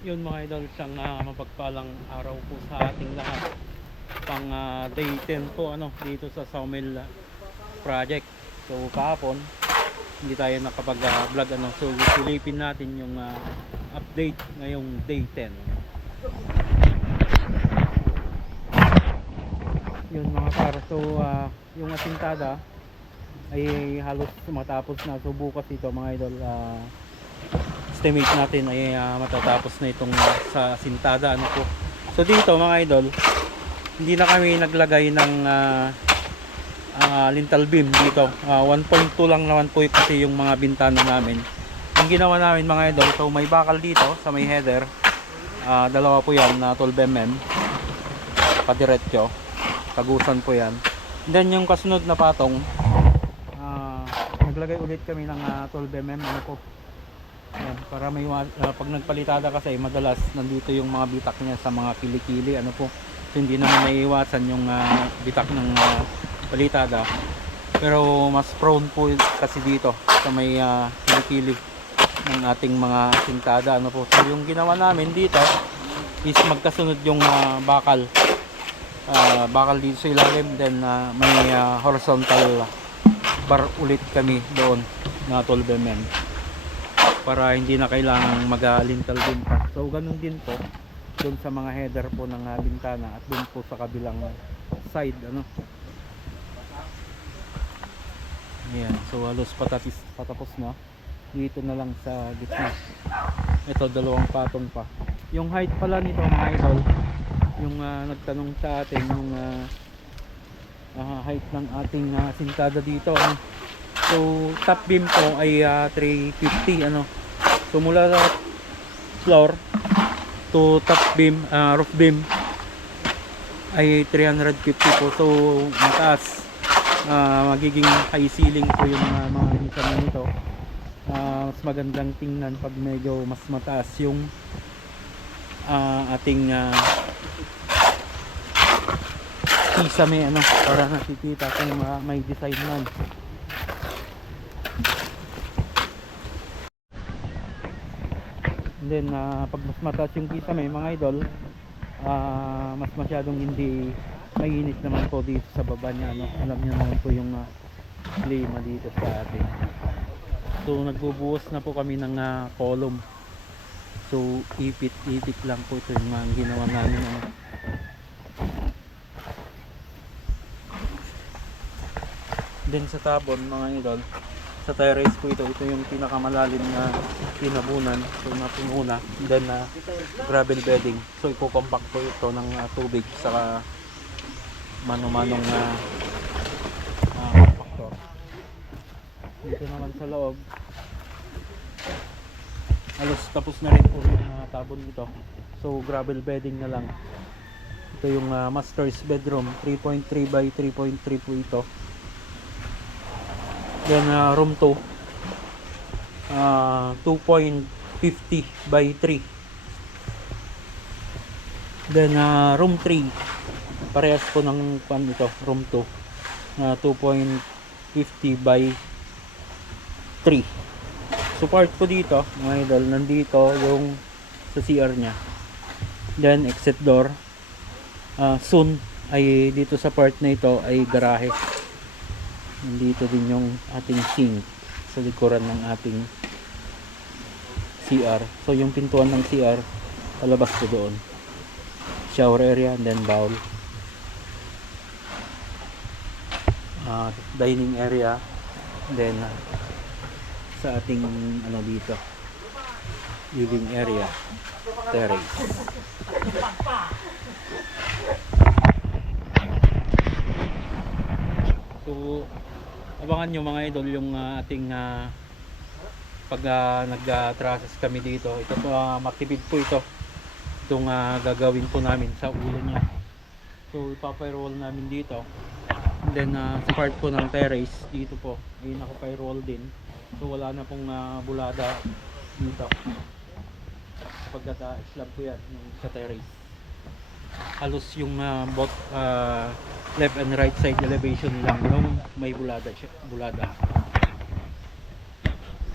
Yun mga idol, isang ah, mapagpalang araw po sa ating lahat. Pang ah, day 10 po ano, dito sa Sawmill ah, project. So kahapon, hindi tayo nakapag-vlog ano. So silipin natin yung ah, update ngayong day 10. Yun mga para. So ah, yung asintada ay halos matapos na. So bukas ito mga idol, ah, estimate natin ay ah, matatapos na itong sa sintada ano po. So dito mga idol, hindi na kami naglagay ng ah, ah, lintel beam dito. Ah, 1.2 lang naman po kasi yung mga bintana namin. Ang ginawa namin mga idol, so may bakal dito sa may header. Ah, dalawa po yan na 12 mm. Padiretso. Tagusan po yan. Then yung kasunod na patong, naglagay ulit kami ng ah, 12 mm ano po. Yan, para may ah, pag nagpalitada kasi madalas nandito yung mga bitak niya sa mga kilikili ano po. So, hindi naman naiiwasan yung ah, bitak ng ah, palitada. Pero mas prone po kasi dito sa may ah, kilikili ng ating mga sintada ano po. So yung ginawa namin dito is magkasunod yung ah, bakal. Ah, bakal dito sa ilalim then ah, may ah, horizontal bar ulit kami doon na 12 mm para hindi na kailangang mag-lintel din pa. So ganun din po doon sa mga header po ng ah, bintana at doon po sa kabilang side ano. Ayan, so halos patapos, patapos na. Dito na lang sa gitna. Ito dalawang patong pa. Yung height pala nito mga idol, yung ah, nagtanong sa atin yung ah, ah, height ng ating ah, sintada dito. Ano. So top beam ko ay ah, 350 ano. So mula sa floor to top beam, ah, roof beam ay 350 po. So mataas. Ah, magiging high ceiling po yung ah, mga bintana nito. Ah, mas magandang tingnan pag medyo mas mataas yung ah, ating ah, kisame ano para nakikita kung ah, may design man. And then ah, pag mas mataas yung kisame mga idol, ah, mas masyadong hindi mainit naman po dito sa baba niya ano. Alam niyo naman po yung ah, klima dito sa atin. So nagbubuhos na po kami ng ah, column. So ipit-ipit lang po ito yung ah, ginawa namin ano. Then sa tabon mga idol, sa terrace po ito, ito yung pinakamalalim na pinabunan, so napunguna. Then na gravel bedding. So iko-compact po ito ng ah, tubig sa mano-manong uh, compactor. Dito naman sa loob, halos tapos na rin po yung ah, tabon dito. So gravel bedding na lang. Ito yung ah, master's bedroom, 3.3 by 3.3 po ito. Then uh, room 2 uh, 2.50 by 3 Then uh, room 3 parehas po ng pan ito room 2 na 2.50 by 3 so part po dito mga idol nandito yung sa CR nya then exit door. Uh, soon ay dito sa part na ito ay garahe nandito din yung ating sink sa likuran ng ating CR so yung pintuan ng CR palabas ko doon. Shower area and then bowl. Uh, dining area then uh, sa ating ano dito living area terrace so abangan nyo mga idol yung uh, ating uh, pag uh, nag-process kami dito ito po uh, matibid po ito itong uh, gagawin po namin sa ulo niya so ipapayroll namin dito And then uh, sa part po ng terrace dito po ay naka-firewall din. So wala na pong uh, bulada dito. Pagkat uh, slab po yan yung sa terrace. Halos yung uh, both uh, left and right side elevation lang yung may bulada bulada.